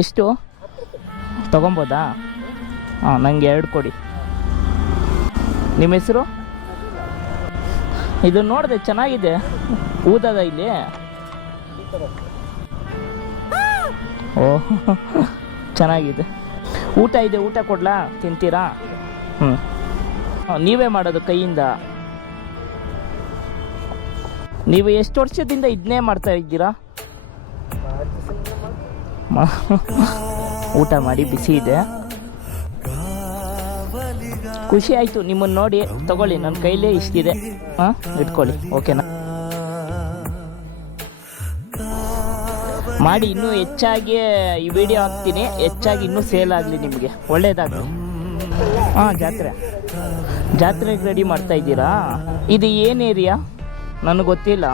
ಎಷ್ಟು ತೊಗೊಬೋದಾ? ಹಾಂ, ನನಗೆ 2 ಕೊಡಿ. ನಿಮ್ಮ ಹೆಸರು? ಇದು ನೋಡಿದೆ, ಚೆನ್ನಾಗಿದೆ. ಊದದ ಇಲ್ಲಿ? ಓಹ್, ಚೆನ್ನಾಗಿದೆ. ಊಟ ಇದೆ, ಊಟ ಕೊಡ್ಲಾ? ತಿಂತೀರಾ? ನೀವೇ ಮಾಡೋದು ಕೈಯಿಂದ? ನೀವು ಎಷ್ಟು ವರ್ಷದಿಂದ ಇದನ್ನೇ ಮಾಡ್ತಾ ಇದ್ದೀರಾ? ಊಟ ಮಾಡಿ, ಬಿಸಿ ಇದೆ. ಖುಷಿ ಆಯಿತು ನಿಮ್ಮನ್ನು ನೋಡಿ. ತಗೊಳ್ಳಿ, ನನ್ನ ಕೈಲೇ ಇಷ್ಟಿದೆ. ಹಾಂ, ಇಟ್ಕೊಳ್ಳಿ. ಓಕೆನಾ? ಮಾಡಿ, ಇನ್ನೂ ಹೆಚ್ಚಾಗಿ ಈ ವಿಡಿಯೋ ಹಾಕ್ತೀನಿ. ಹೆಚ್ಚಾಗಿ ಇನ್ನೂ ಸೇಲ್ ಆಗಲಿ, ನಿಮಗೆ ಒಳ್ಳೇದಾಗಲಿ. ಹಾಂ, ಜಾತ್ರೆಗೆ ರೆಡಿ ಮಾಡ್ತಾ ಇದ್ದೀರಾ? ಇದು ಏನು ಏರಿಯಾ? ನನಗೆ ಗೊತ್ತಿಲ್ಲ.